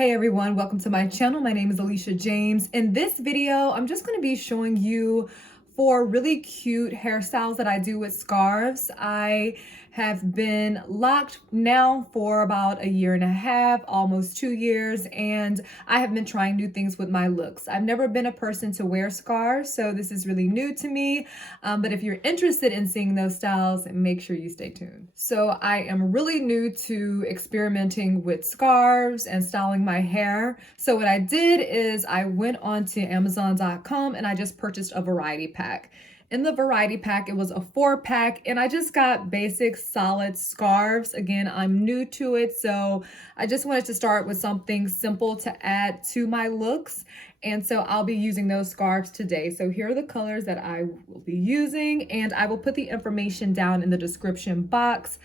Hey everyone, welcome to my channel. My name is Alicia James. In this video, I'm just going to be showing you 4 really cute hairstyles that I do with scarves. I have been locked now for about 1.5 years, almost 2 years, and I have been trying new things with my looks. I've never been a person to wear scarves, so this is really new to me. But if you're interested in seeing those styles, make sure you stay tuned. So I am really new to experimenting with scarves and styling my hair. So what I did is I went onto Amazon.com and I just purchased a variety pack. In the variety pack, it was a 4-pack, and I just got basic solid scarves. Again, I'm new to it, so I just wanted to start with something simple to add to my looks. And so I'll be using those scarves today. So here are the colors that I will be using, and I will put the information down in the description box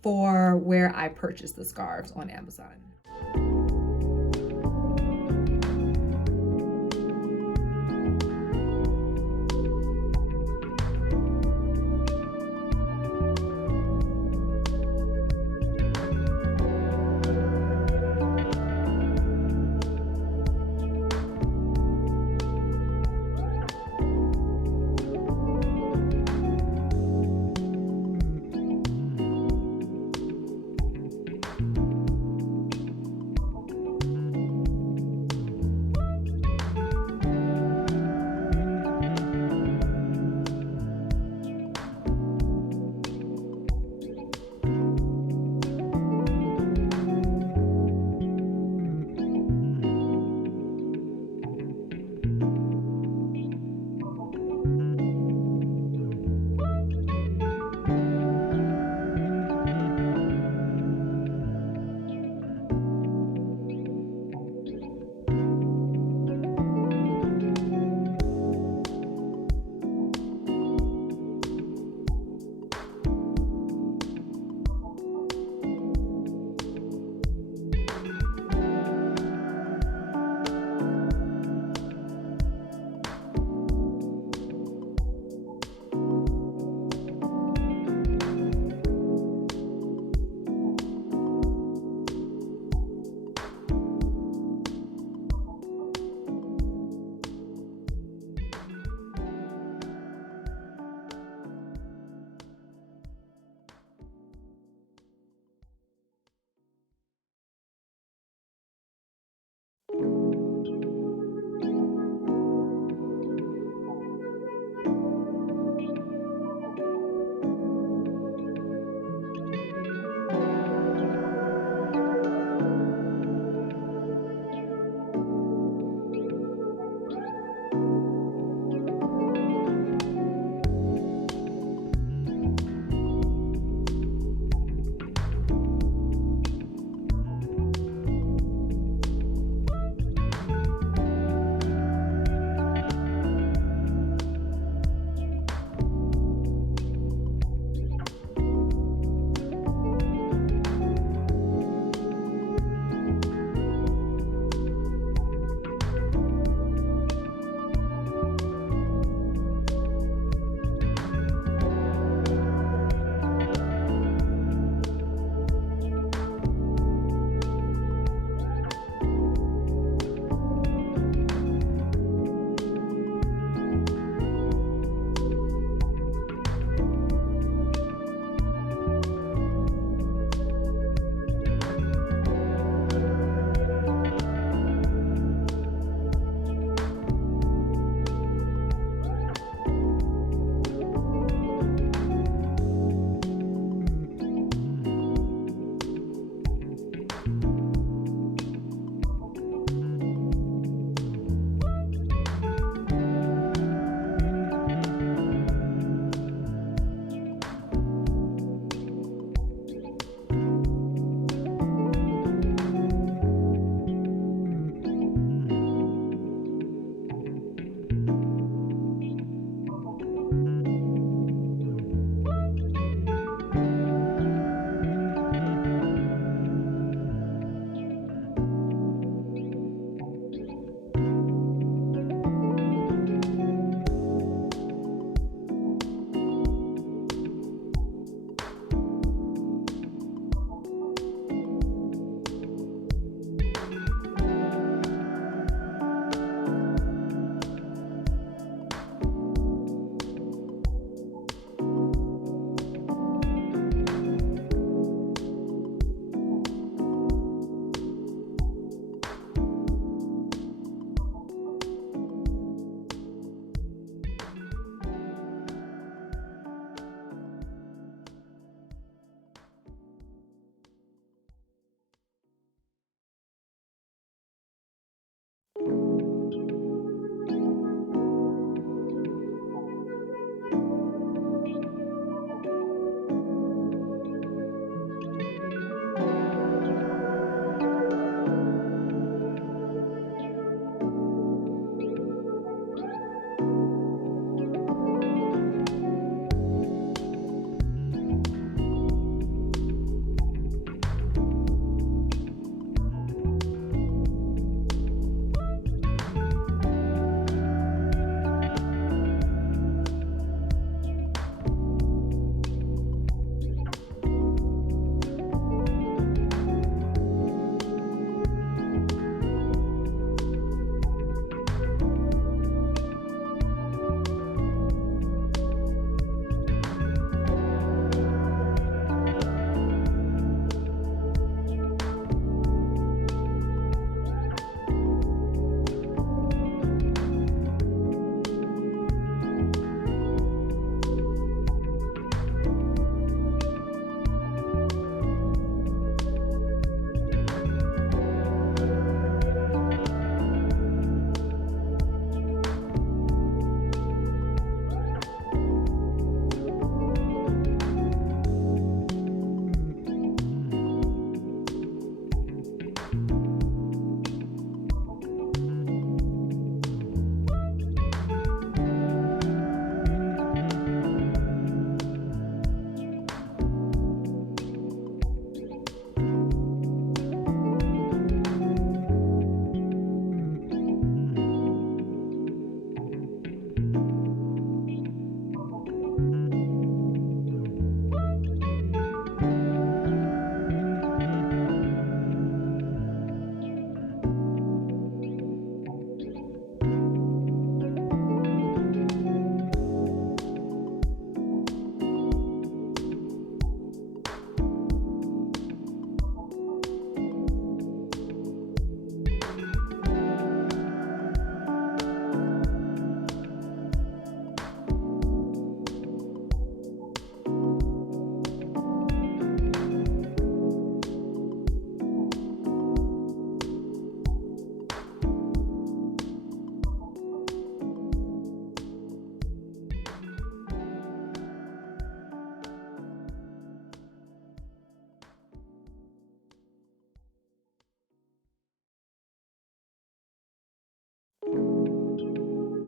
for where I purchased the scarves on Amazon.